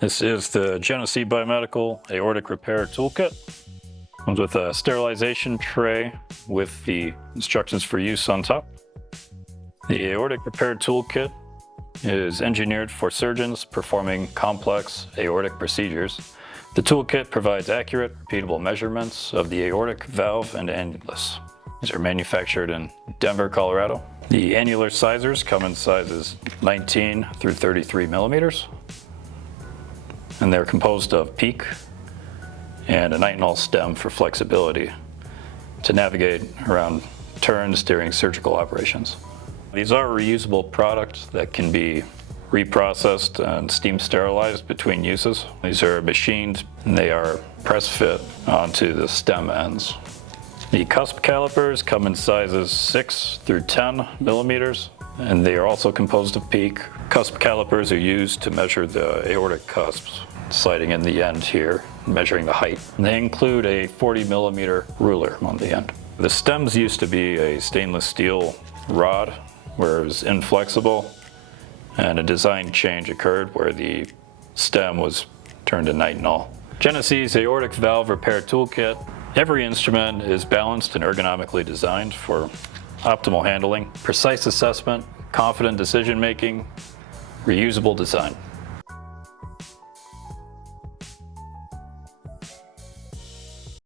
This is the Genesee BioMedical Aortic Repair Toolkit. Comes with a sterilization tray with the instructions for use on top. The Aortic Repair Toolkit is engineered for surgeons performing complex aortic procedures. The toolkit provides accurate, repeatable measurements of the aortic valve and annulus. These are manufactured in Denver, Colorado. The annular sizers come in sizes 19 through 33 millimeters. And they're composed of PEEK and a nitinol stem for flexibility to navigate around turns during surgical operations. These are reusable products that can be reprocessed and steam sterilized between uses. These are machined and they are press fit onto the stem ends. The cusp calipers come in sizes 6 through 10 millimeters, and they are also composed of PEEK. Cusp calipers are used to measure the aortic cusps, sliding in the end here, measuring the height. And they include a 40 millimeter ruler on the end. The stems used to be a stainless steel rod where it was inflexible, and a design change occurred where the stem was turned to nitinol. Genesee's Aortic Valve Repair Toolkit. Every instrument is balanced and ergonomically designed for optimal handling, precise assessment, confident decision making, reusable design.